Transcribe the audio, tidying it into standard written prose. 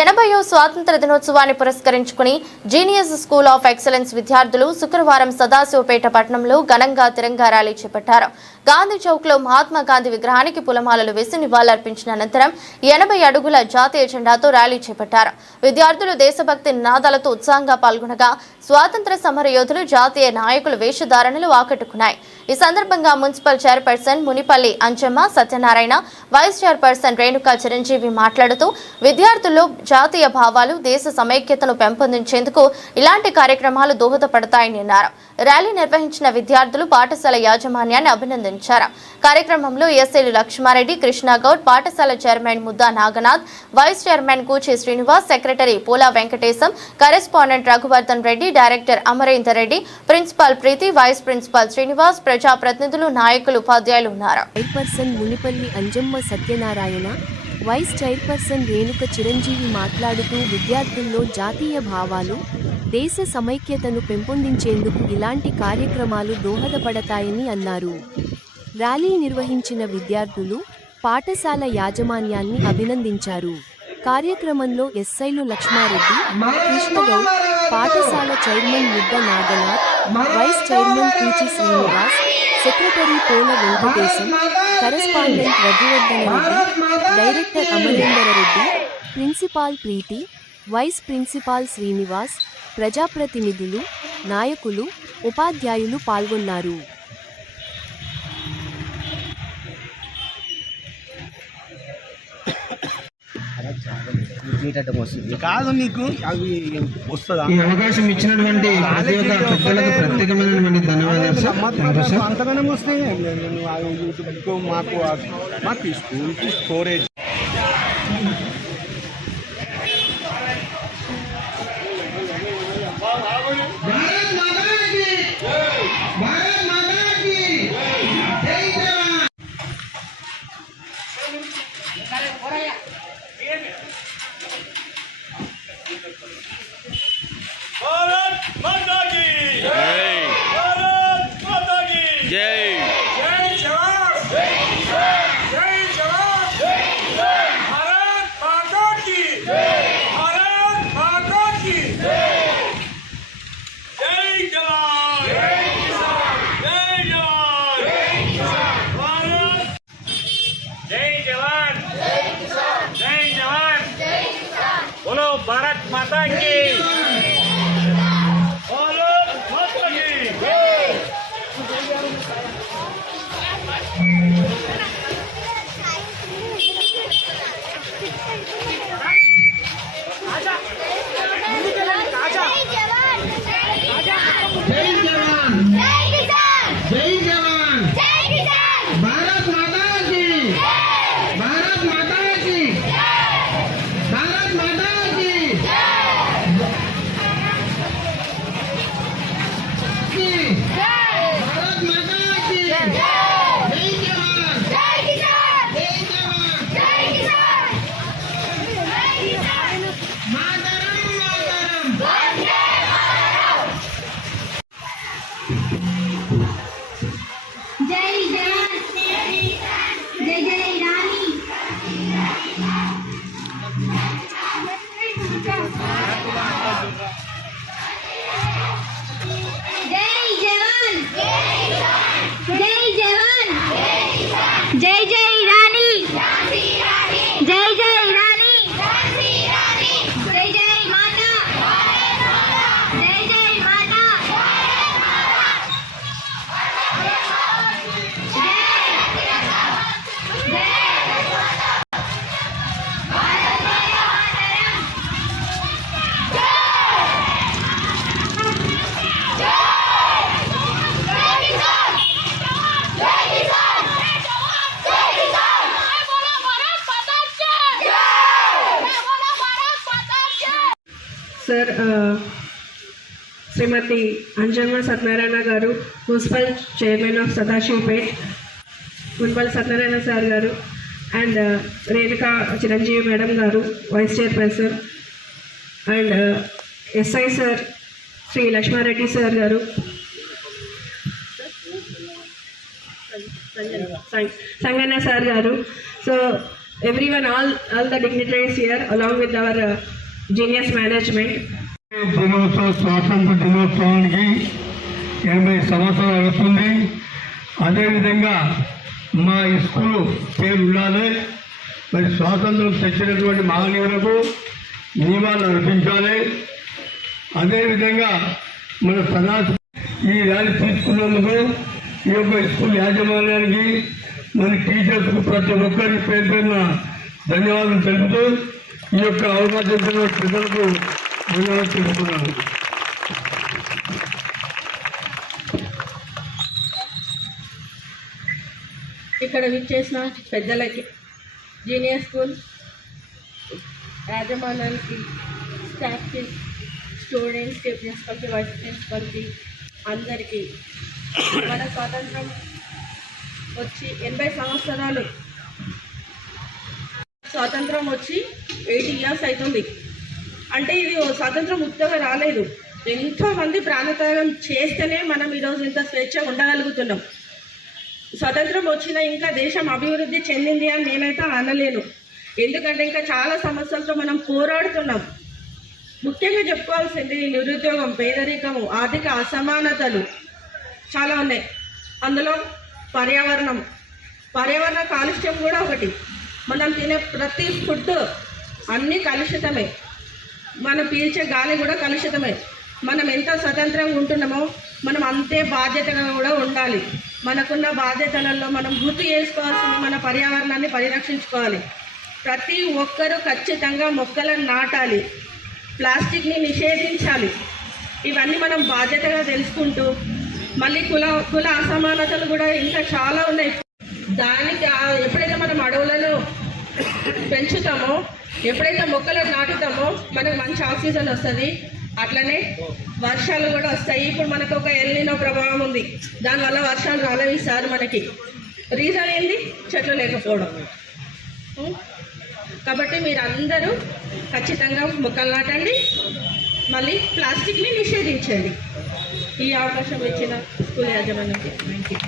80వ స్వాతంత్ర దినోత్సవాన్ని పురస్కరించుకుని జీనియస్ స్కూల్ ఆఫ్ ఎక్సలెన్స్ విద్యార్థులు శుక్రవారం సదాశివపేట పట్టణంలో ఘనంగా తిరంగా ర్యాలీ చేపట్టారు. గాంధీ చౌక్ లో మహాత్మా గాంధీ విగ్రహానికి పూలమాలలు వేసి నివాళులర్పించిన అనంతరం 80 అడుగుల జాతీయ జెండాతో ర్యాలీ చేపట్టారు. విద్యార్థులు దేశభక్తి నినాదాలతో ఉత్సాహంగా పాల్గొనగా స్వాతంత్ర సమర యోధులు జాతీయ నాయకుల వేషధారణలు ఆకట్టుకున్నాయి. ఈ సందర్భంగా municipal chairperson Munipalli Anjamma Satyanarayana, vice chairperson Renuka Chiranjeevi మాట్లాడుతూ విద్యార్థుల్లో జాతీయ భావాలు, దేశ సమైక్యతను పెంపొందించేందుకు ఇలాంటి కార్యక్రమాలు దోహదపడతాయని అన్నారు. ర్యాలీ నిర్వహించిన విద్యార్థులు పాఠశాల యాజమాన్యాన్ని అభినందించారు. కార్యక్రమంలో ఎస్ఐలు లక్ష్మారెడ్డి, కృష్ణగౌడ్, పాఠశాల chairman Mudda Naganath, vice chairman Kuchi Srinivas, secretary Pola Venkatesham, correspondent Raghuvardhan Reddy, director Amarender Reddy, principal Preethi, vice principal Srinivas, ప్రజాప్రతినిధులు, నాయకులు, ఉపాధ్యాయులు ఉన్నారు. Chairperson Munipalli Anjamma Satyanarayana, vice chairperson Renuka Chiranjeevi మాట్లాడుతూ విద్యార్థుల్లో జాతీయ భావాలు, దేశ సమైక్యతను పెంపొందించేందుకు ఇలాంటి కార్యక్రమాలు దోహదపడతాయని అన్నారు. ర్యాలీ నిర్వహించిన విద్యార్థులు పాఠశాల యాజమాన్యాన్ని అభినందించారు. కార్యక్రమంలో ఎస్ఐలు లక్ష్మారెడ్డి, కృష్ణగౌడ్, పాఠశాల chairman Mudda Naganath, vice chairman Kuchi Srinivas, secretary Pola Venkatesham, correspondent Raghuvardhan Reddy, director Amarender Reddy, principal Preethi, vice principal Srinivas, ప్రజాప్రతినిధులు, నాయకులు, ఉపాధ్యాయులు పాల్గొన్నారు. కాదు నీకు అవి వస్తుందా? ఈ అవకాశం ఇచ్చినటువంటి ప్రతి ఒక్క పెద్దలకు ప్రత్యేకమైనటువంటి ధన్యవాదాలు. అంతగానే వస్తాయి మాకు స్కూల్కి స్టోరేజ్ भारत माता की बोलो माता की आजा आजा जय जवान, जय किसान, जय जवान, जय किसान, भारत माता की, भारत माता की, भारत माता की, भारत माता की, जय जवान, जय किसान, जय जवान, जय किसान, मातरम मातरम, वंदे मातरम, जय जवान, जय जय रानी, जय जवान, जय जवान, जय जय रानी, जय जय रानी, जय जय माता, जय जय माता, सर श्रीमती अंजम्मा सत्यनारायण गारू municipal chairman of Sadashivpet municipal Satyanarayana sir गारू अंड रेणुका चिरंजीवी मैडम गारू vice chairperson and SI sir Shri Lakshma Reddy sir गारू संगण्ण सर गारू so everyone, all the dignitaries here, along with our genius management. దినోత్సవ స్వాతంత్ర దినోత్సవానికి 80 సంవత్సరాలు అవుతుంది. అదేవిధంగా మా ఈ స్కూలు పేరు ఉండాలి. మరి స్వాతంత్రం తెచ్చినటువంటి మహనీయులకు నియమాలు అర్పించాలి. అదేవిధంగా మన ఈ ర్యాలీ తీసుకున్నందుకు ఈ యొక్క స్కూల్ యాజమాన్యానికి మన టీచర్స్కు ప్రతి ఒక్కరి పేరు పేరున ధన్యవాదాలు తెలుపుతూ ఈ యొక్క అవకాశం ఇచ్చిన ప్రజలకు ధన్యవాదాలు తెలుపుతున్నాను. ఇక్కడ విచ్చేసిన పెద్దలకి, జూనియర్ స్కూల్ యాజమాన్యానికి, స్టాఫ్కి, స్టూడెంట్స్కి, ప్రిన్సిపల్కి, వైస్ ప్రిన్సిపల్కి అందరికీ మన స్వాతంత్రం వచ్చి 80 సంవత్సరాలు, స్వాతంత్రం వచ్చి 80 ఇయర్స్ అవుతుంది. అంటే ఇది స్వాతంత్రం ఉత్తగా రాలేదు. ఎంతోమంది ప్రాణత్యాగం చేస్తేనే మనం ఈరోజు ఇంత స్వేచ్ఛగా ఉండగలుగుతున్నాం. స్వతంత్రం వచ్చినా ఇంకా దేశం అభివృద్ధి చెందింది అని నేనైతే అనలేను. ఎందుకంటే ఇంకా చాలా సమస్యలతో మనం పోరాడుతున్నాం. ముఖ్యంగా చెప్పుకోవాల్సింది నిరుద్యోగం, పేదరికము, ఆర్థిక అసమానతలు చాలా ఉన్నాయి. అందులో పర్యావరణ కాలుష్యం కూడా ఒకటి. మనం తినే ప్రతి ఫుడ్ అన్నీ కలుషితమే. మనం పీల్చే గాలి కూడా కలుషితమే. మనం ఎంత స్వతంత్రంగా ఉంటున్నామో మనం అంతే బాధ్యతగా కూడా ఉండాలి. మనకున్న బాధ్యతలలో మనం గుర్తు చేసుకోవాల్సింది మన పర్యావరణాన్ని పరిరక్షించుకోవాలి. ప్రతి ఒక్కరూ ఖచ్చితంగా మొక్కలను నాటాలి, ప్లాస్టిక్ని నిషేధించాలి. ఇవన్నీ మనం బాధ్యతగా తెలుసుకుంటూ మళ్ళీ కుల అసమానతలు కూడా ఇంకా చాలా ఉన్నాయి. దానికి ఎప్పుడైతే మనం అడవులను పెంచుతామో, ఎప్పుడైతే మొక్కలను నాటుతామో మనకు మంచి ఆక్సిజన్ వస్తుంది. అట్లనే వర్షాలు కూడా వస్తాయి. ఇప్పుడు మనకు ఒక ఎల్నినో ప్రభావం ఉంది, దానివల్ల వర్షాలు రాలేవు ఈసారి మనకి. రీజన్ ఏంది? చెట్లు లేకపోవడం. కాబట్టి మీరు అందరూ ఖచ్చితంగా మొక్కలు నాటండి, మళ్ళీ ప్లాస్టిక్ని నిషేధించండి. ఈ అవకాశం ఇచ్చిన స్కూల్ యాజమాన్యానికి థ్యాంక్ యూ.